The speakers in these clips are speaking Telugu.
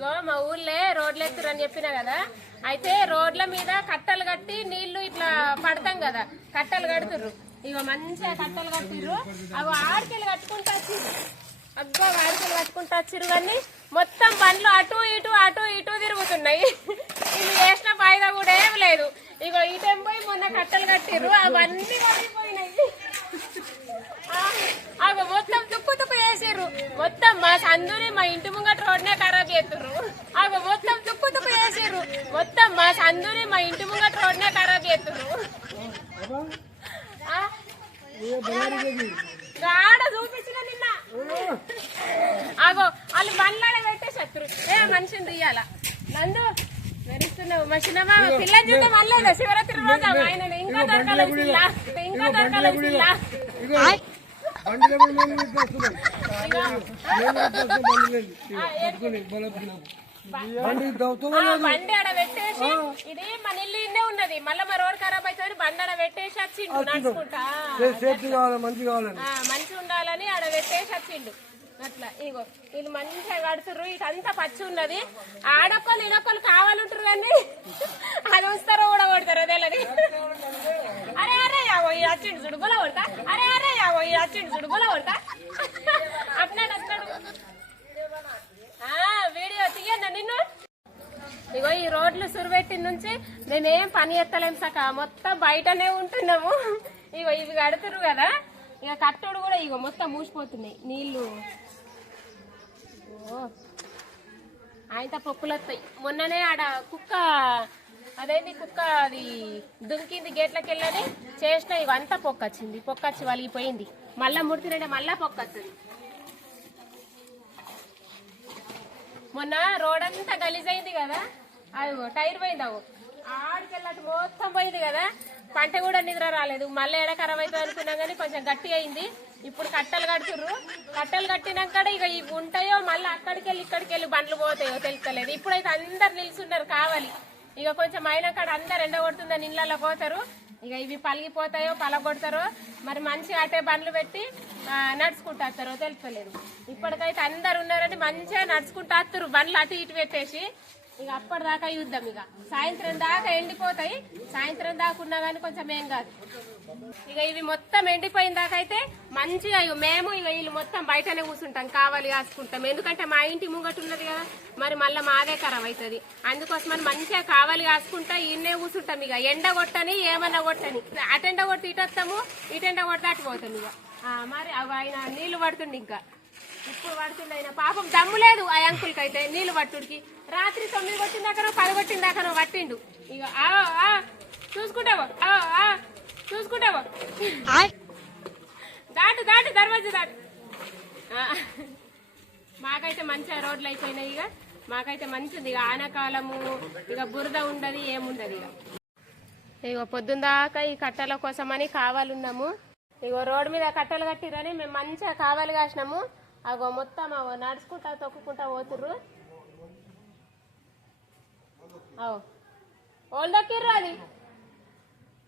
ఇగో మా ఊర్లే రోడ్లు ఎత్తురని చెప్పిన కదా. అయితే రోడ్ల మీద కట్టలు కట్టి నీళ్ళు ఇట్లా పడతాం కదా. కట్టలు కడుతుర్రు. ఇగో మంచిగా కట్టలు కట్టిర్రు. అవి ఆడికెళ్ళి కట్టుకుంటా వచ్చిర్రు. అబ్బా ఆడికెళ్ళి కట్టుకుంటా వచ్చిర్రు కానీ మొత్తం బండ్లు అటు ఇటు అటు ఇటు తిరుగుతున్నాయి. ఇది వేసిన ఫాయిదా కూడా ఏం లేదు. ఇగో ఈ టెంపోయి మొన్న కట్టలు కట్టిర్రు. అవన్నీ పడిపోయినాయి అవి మొత్తం తుక్కు తుక్కు చేసిర్రు మొత్తం మా సందుని మా ఇంటి ముంగట రోడ్నే ఖరాబ్ చేస్తుర్రు. అవి మొత్తం తుక్కు తుక్కు చేసిర్రు. మొత్తం మా సందుని మా ఇంటి ముంగట రోడ్నే ఖరాబ్ చేస్తుర్రు. ఆ? గాడ చూపించిన నిన్న. అగో వాళ్ళు బండ్లాడ పెట్టేసత్తురు ఏ మనిషిని తీయాల. నందు మెరుస్తున్నావు. మా చిన్నమ్మ పిల్లని చూస్తే మళ్ళీ శివరాత్రి రోజు ఆయన. ఇంకా దొరకాలి ఇంకా దొరకాలి బండి ఆడ పెట్టేసి ఇది మన ఇల్లు ఇన్నే ఉన్నది. మళ్ళీ ఖరాబ్ అవుతుంది బండి ఆడ పెట్టేసి వచ్చిండు నడుచుకుంటా. మంచి ఉండాలని ఆడ పెట్టేసి వచ్చిండు. అట్లా ఇగో వీళ్ళు మంచిగా కడుతుర్రు ఇదంతా పచ్చి ఉన్నది. ఆడొక్కలు ఈడొక్కలు కావాలంటారు కానీ అది వస్తారో కూడా కొడతారు తెలియదు అరే అరే యావో ఈ వచ్చిండు చూడు కొడతా. అరే అరే యావో ఈ వచ్చిండు చూడు కొడతా. అప్పుడే వస్తాడు వీడియో తీయన్న నిన్ను. ఇగో ఈ రోడ్లు సురువెట్టిన నుంచి మేమేం పని ఎత్తలేం సక మొత్తం బయటనే ఉంటున్నాము. ఇగో ఇవి కడుతురు కదా. ఇక కట్టుడు కూడా ఇగో మొత్తం మూసిపోతున్నాయి. నీళ్ళు ఆయన పొక్కులు వస్తాయి మొన్ననే ఆడ కుక్క అదేంటి కుక్క అది దుంకింది గేట్లకి వెళ్ళని చేసిన ఇవంతా పొక్క వచ్చింది పొక్క వచ్చి వలిగిపోయింది. మళ్ళా ముడితినంటే మళ్ళా పొక్క వస్తుంది మొన్న రోడ్ అంతా గలీజ్ అయింది కదా? అది టైర్ పోయింది అవు ఆడికెళ్ళట్టు మొత్తం పోయింది కదా? పంట కూడా నిద్ర రాలేదు. మళ్ళీ ఎడ ఖరాబ్ అవుతుంది అనుకున్నాం కానీ కొంచెం గట్టి అయింది. ఇప్పుడు కట్టలు కడుతుర్రు. కట్టలు కట్టినాక ఇక ఇవి ఉంటాయో మళ్ళీ అక్కడికి వెళ్ళి ఇక్కడికి వెళ్ళి బండ్లు పోతాయో తెలుస్తలేదు. ఇప్పుడైతే అందరు నిల్చున్నారు కావాలి. ఇక కొంచెం అయినా కాడ అందరు ఎండ కొడుతుందని ఇళ్ళలో పోతారు. ఇక ఇవి పలిగిపోతాయో పలగొడతారో మరి మంచిగా అటే బండ్లు పెట్టి నడుచుకుంటూ వస్తారో తెలుస్తలేదు. ఇప్పటికైతే అందరు ఉన్నారని మంచిగా నడుచుకుంటూ వస్తారు. బండ్లు అటు ఇటు పెట్టేసి. ఇక అప్పటిదాకా యుద్ధం ఇక. సాయంత్రం దాకా ఎండిపోతాయి. సాయంత్రం దాకా ఉన్నా కానీ కొంచెం ఏం కాదు. ఇక ఇవి మొత్తం ఎండిపోయిన దాకా అయితే మంచిగా ఇక మేము ఇక వీళ్ళు మొత్తం బయటనే కూర్చుంటాం కావాలి కాసుకుంటాం. ఎందుకంటే మా ఇంటి ముంగట ఉన్నది కదా మరి మళ్ళీ మాదే ఖరాబ్ అవుతుంది అందుకోసమని మంచిగా కావాలి కాసుకుంటా ఈయనే కూర్చుంటాం ఇక. ఎండ కొట్టని ఏమన్నా కొట్టని. అటెండ కొట్టి ఇటు వస్తాము ఇటెండ కొట్టి అటు ఇక. మరి అవి ఆయన నీళ్ళు పడుతుండే ఇంకా. ఇప్పుడు పడుతుండే పాపం దమ్ము లేదు ఆ అంకుల్కి అయితే నీళ్ళు పట్టుడికి. రాత్రి తొమ్మిది కొట్టిన దాకా పది కొట్టిన దాకా పట్టిండు. ఇక ఆ, ఆ, ఆ, ఆ, దాటు దాటు దర్వాజా దాటు. మాకైతే మంచిగా రోడ్లు అయిపోయినాయి ఇక మాకైతే మంచిది ఇక ఆనకాలము ఇక బురద ఉండదు ఏముండదు ఇక ఇగో పొద్దున్న దాకా ఈ కట్టల కోసమని కావాలున్నాము. ఇగో రోడ్డు మీద కట్టలు కట్టిరని మేము మంచిగా కావాలి కాసినాము. అగో మొత్తం అవో నడుచుకుంటా తొక్కుకుంటా పోతుర్రు. అవు ఓళ్ళు దక్కిర్రు అది.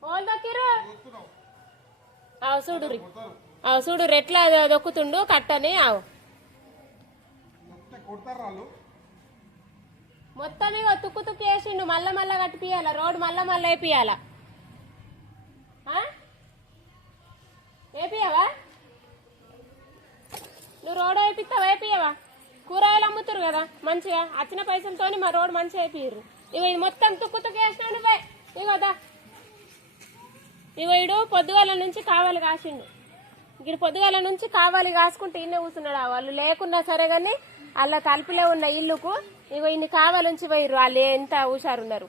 ఓళ్ళు దక్కిర్రు అవు చూడురి అవు చూడురు ఎట్లా దొక్కుతుండు కట్టని అవు మొత్తం ఇక తుక్కు తుక్కు వేసిండు మళ్ళా మళ్ళా కట్టిపియాల రోడ్ మళ్ళా మళ్ళా వేపియాల వేపియావా నువ్వు రోడ్ వేపిస్తావా వేపియావా కూరగాయలు అమ్ముతారు కదా మంచిగా. వచ్చిన పైసలతోని మా రోడ్ మంచిగా వేపియ్యరు. ఇగో ఇది మొత్తం తుక్కు తుక్కు వేసినాడు పోయి ఇగోదా ఇగో ఇడు పొద్దుగాల నుంచి కావాలి కాసిండు. ఇక్కడ పొద్దుగాల నుంచి కావాలి కాసుకుంటే ఇన్నే కూర్చున్నాడు వాళ్ళు. లేకున్నా సరే కానీ అలా తలుపులే ఉన్న ఇల్లుకు ఇగో ఇన్ని కావాలి నుంచి పోయిర్రు. వాళ్ళు ఎంత హుషారున్నారు.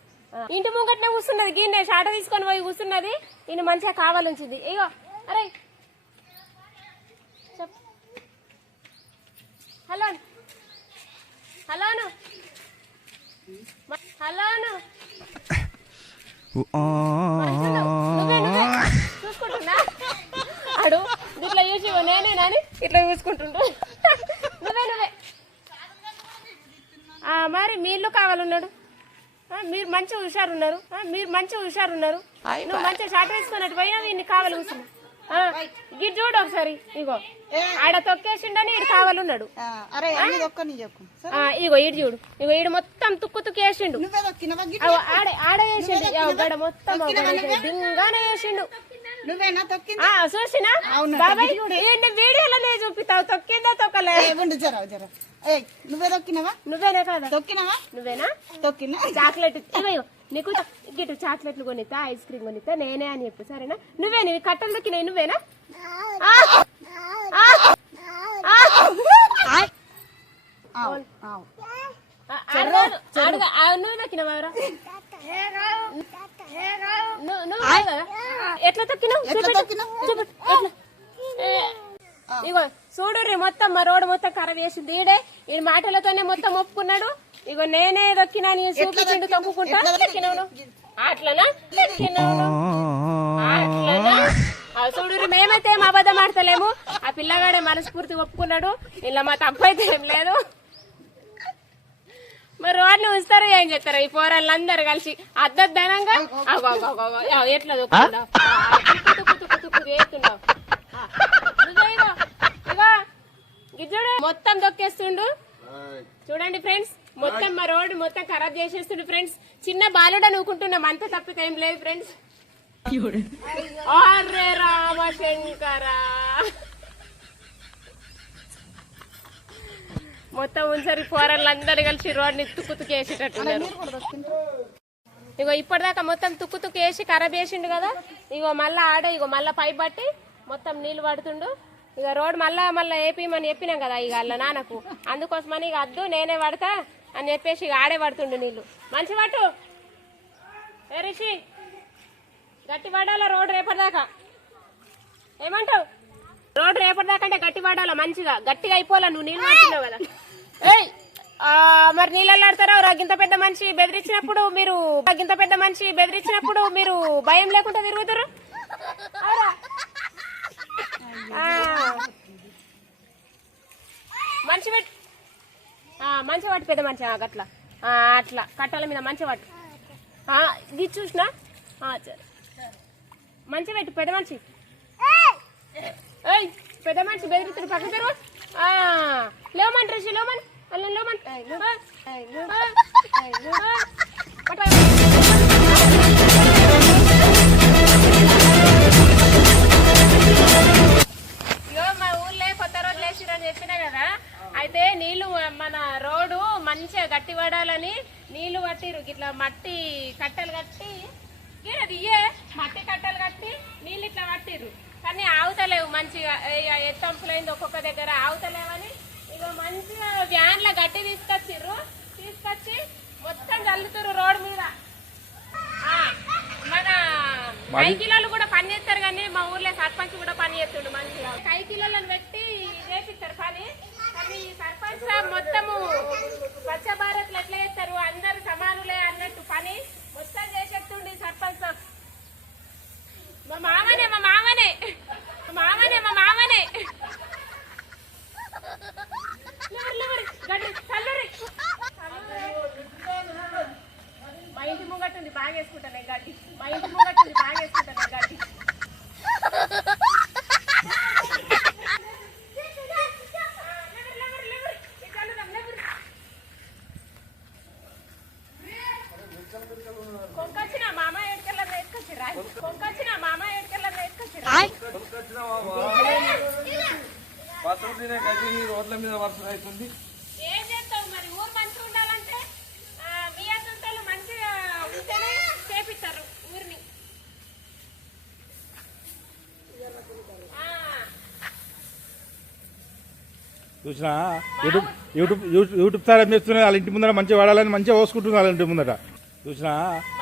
ఇంటి ముంగట్నే కూర్చున్నది. గిన్నె షాట తీసుకొని పోయి కూర్చున్నది. ఈయన మంచిగా కావాలి ఉంచింది. ఇగో. అరే. చెప్ హలో హలోను అడు ఇట్లా చూసి నేనే నాని? ఇట్లా చూసుకుంటుండు. నువ్వే నువ్వే. ఆ, మరి మీ ఇల్లు కావాలన్నాడు? మీరు మంచిగా హుషారున్నారు. మీరు మంచిగా హుషారున్నారు. నువ్వు మంచిగా షార్ట్ వేసుకున్నట్టు పోయినా ఇన్ని కావాలి కూర్చున్నా ఆ, గిట్ చూడు ఒకసారి. ఇగో. ఆడ తొక్కేసిండని ఇడు కావాలన్నాడు. ఇగో ఈడు చూడు. ఇగో ఈడు మొత్తం తుక్కు తుక్కు వేసిండు నువ్వే ఆడ ఆడ వేసిండు. గడ మొత్తం. దింగానే వేసిండు. చూసినా? బాబాయ్ వీడియోలోనే చూపిస్తావు. తొక్కిందా జర జర. నువ్వే నువ్వేనా కాదా? తొక్కినవా? నువ్వేనా? తొక్కినా? చాక్లెట్. నీకు గిట్టు చాక్లెట్లు కొనిస్తా ఐస్ క్రీమ్ కొనిస్తా నేనే అని చెప్పు సరేనా? నువ్వే నీవి కట్టలు దొక్కినాయి నువ్వేనా? ఎట్లా తొక్కినావు ఇగో చూడు రీ మొత్తం మా రోడ్డు మొత్తం ఖరాబ్ చేసింది ఈడే ఈ మాటలతోనే మొత్తం ఒప్పుకున్నాడు. ఇగో నేనే దొక్కినా నీ చూపించిండు తొక్కుకుంటా. దొక్కినావు? నువ్వు. అట్లనా? అట్లనా? చూడు మేమైతే ఏం అబద్ధం ఆడతలేము. ఆ పిల్లగాడే మనస్ఫూర్తి ఒప్పుకున్నాడు. ఇలా మా తప్పు అయితే ఏం లేదు. మరి రోడ్లు ఉంచుతారు ఏం చేస్తారు? ఈ పోరాళ్ళందరూ కలిసి అద్దద్దనంగా ఎట్లా గిజ్జుడు మొత్తం దొక్కేస్తుండు చూడండి ఫ్రెండ్స్ మొత్తం మా రోడ్డు మొత్తం ఖరాబ్ చేసేస్తుండు ఫ్రెండ్స్. చిన్న బాలుడ నూకుంటున్నాం అంత తప్పితే ఏం లేదు ఫ్రెండ్స్. ఆర్రే రామశంకర. మొత్తం ఉంచరి పోరళ్ళందరూ కలిసి రోడ్ని తుక్కు తుక్కేసేటట్టున్నారు ఇగో ఇప్పటిదాకా మొత్తం తుక్కు తుక్కు వేసి ఖరాబ్ వేసిండు కదా ఇగో మళ్ళా ఆడ ఇగో మళ్ళా పైప్ పట్టి మొత్తం నీళ్ళు పడుతుండు. ఇక రోడ్ మళ్ళా మళ్ళా వేపిమని చెప్పినాం కదా ఇక వాళ్ళ నాన్నకు. అందుకోసమని ఇక అద్దు నేనే పడతా అని చెప్పేసి ఇక ఆడే పడుతుండు నీళ్ళు మంచి పట్టు. ఏ రిషి? గట్టి పడాలా రోడ్ రేపటిదాకా? ఏమంటావు? రోడ్ రేపటిదాకా అంటే గట్టి పడాలా మంచిగా గట్టిగా అయిపోలా నువ్వు నీళ్ళు పడుతున్నావు కదా. ఏయ్ మరి నీళ్ళల్లో ఆడతారా? రగ్గింత పెద్ద మనిషి బెదిరించినప్పుడు మీరు రగ్గింత పెద్ద మనిషి బెదిరించినప్పుడు మీరు భయం లేకుండా తిరుగుతారు? మంచి పెట్టి మంచి పట్టు పెద్ద మంచి అట్లా అట్లా. కట్టాల మీద మంచి పట్టు ఇది చూసినా? సరే. మంచి పెట్టు పెద్ద మనిషి. ఏయ్ పెద్ద మనిషి బెదిరిస్తుడు పక్క తెరువు ఆ, లేవమని రిషి లేవమని అల్లం లేవమని ఇగో మా ఊర్లో కొత్త రోడ్లు వేసిరని చెప్పినా కదా? అయితే నీళ్ళు మన రోడ్డు మంచిగా గట్టి పడాలని నీళ్ళు పట్టిరు ఇట్లా మట్టి కట్టలు కట్టి గీడది ఇయ్యే మట్టి కట్టలు కట్టి నీళ్ళు ఇట్లా పట్టిరు కానీ ఆవుతలేవు మంచిగా ఎత్తంపులైంది ఒక్కొక్క దగ్గర. ఆవుతలేవని ఇక మంచిగా వ్యాన్ల గట్టి తీసుకొచ్చిర్రు. తీసుకొచ్చి మొత్తం చల్లుతురు రోడ్డు మీద. మన కైకిలోలు కూడా పని చేస్తారు కానీ మా ఊర్లో సర్పంచ్ కూడా పని చేస్తుండు మంచిగా. కైకిలోలను పెట్టి చేపిస్తారు పని. కానీ సర్పంచ్ మొత్తము స్వచ్ఛ భారత్ ఎట్లా చేస్తారు అందరు సమానులే అన్నట్టు పని మొత్తం చేసేస్తుండు ఈ సర్పంచ్ సాబ్ మా మామనే మా మామనే. మామనే మా మామనే. గడ్డి, మా ఇంటి ముంగట్టుంది ఉంది బాగా వేసుకుంటాను గడ్డి. మా ఇంటి రోడ్ల మీద వర్షం అవుతుంది. ఏం చేస్తావు మరి? ఊరు మంచిగా ఉండాలంటే ఆ, మీ అసంతలు మంచిగా ఉంటేనే చేపిస్తారు ఊరిని. ఆ, చూసినా? YouTube YouTube YouTube YouTube sir ఏం చేస్తున్నారు వాళ్ళ ఇంటి ముందర మంచిగా వాడాలని మంచిగా పోసుకుంటున్నారు వాళ్ళ ఇంటి ముందర చూసినా?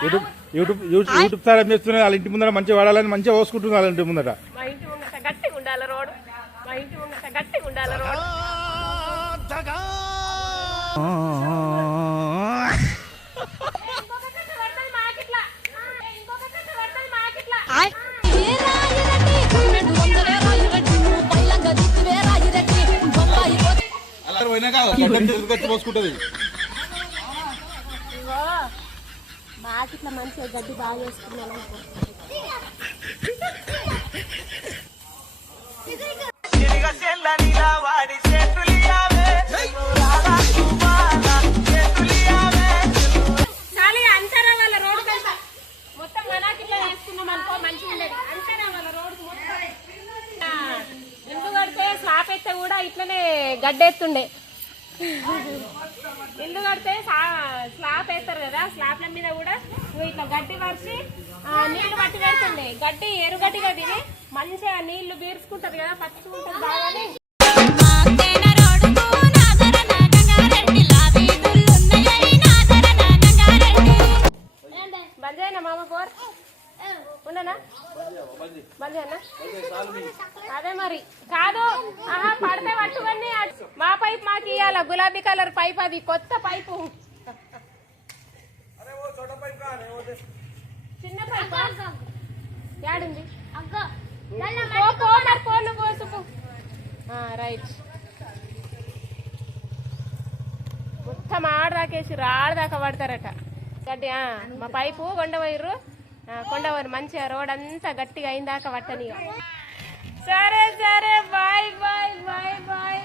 YouTube YouTube YouTube YouTube sir ఏం చేస్తున్నారు వాళ్ళ ఇంటి ముందర మంచిగా వాడాలని మంచిగా పోసుకుంటున్నారు వాళ్ళ ఇంటి ముందర మా ఇంటి ముంగట గట్టిగా ఉండాలి రోడ్డు. మా ఇంటి ముంగట గట్టిగా ఉండాలి రోడ్డు. ఏ, పోసుకుంటుంది మంచిగా గడ్డి బాగా చేసుకున్నాను ఇట్లనే గడ్డేస్తుండే ఇల్లు కడితే స్లాబ్ వేస్తారు కదా స్లాబ్ల మీద కూడా ఇగో ఇట్లా గడ్డి పరిచి నీళ్ళు పట్టి పెడుతుండే. గడ్డి ఎరుగడ్డిగా తిని మంచిగా నీళ్ళు బీర్చుకుంటది కదా పచ్చుకుంటది బాగానే బంద్ మామ ఫోర్ ఉండనా? బంద్ అదే మరి. కాదు ఆహా పడితే పట్టుకొని మా పైప్ మాకు ఇయ్యాల గులాబీ కలర్ పైప్ అది కొత్త పైపు. చిన్న పైప్? యాడుంది? రైట్. మొత్తం ఆడదాకేసి ఆడదాకా పడతారట. గడ్డి మా పైపు కొండవైర్రు కొండవైరు మంచిగా రోడ్ అంతా గట్టిగా అయిందాక పట్టని సరే సరే బాయ్ బాయ్ బాయ్ బాయ్.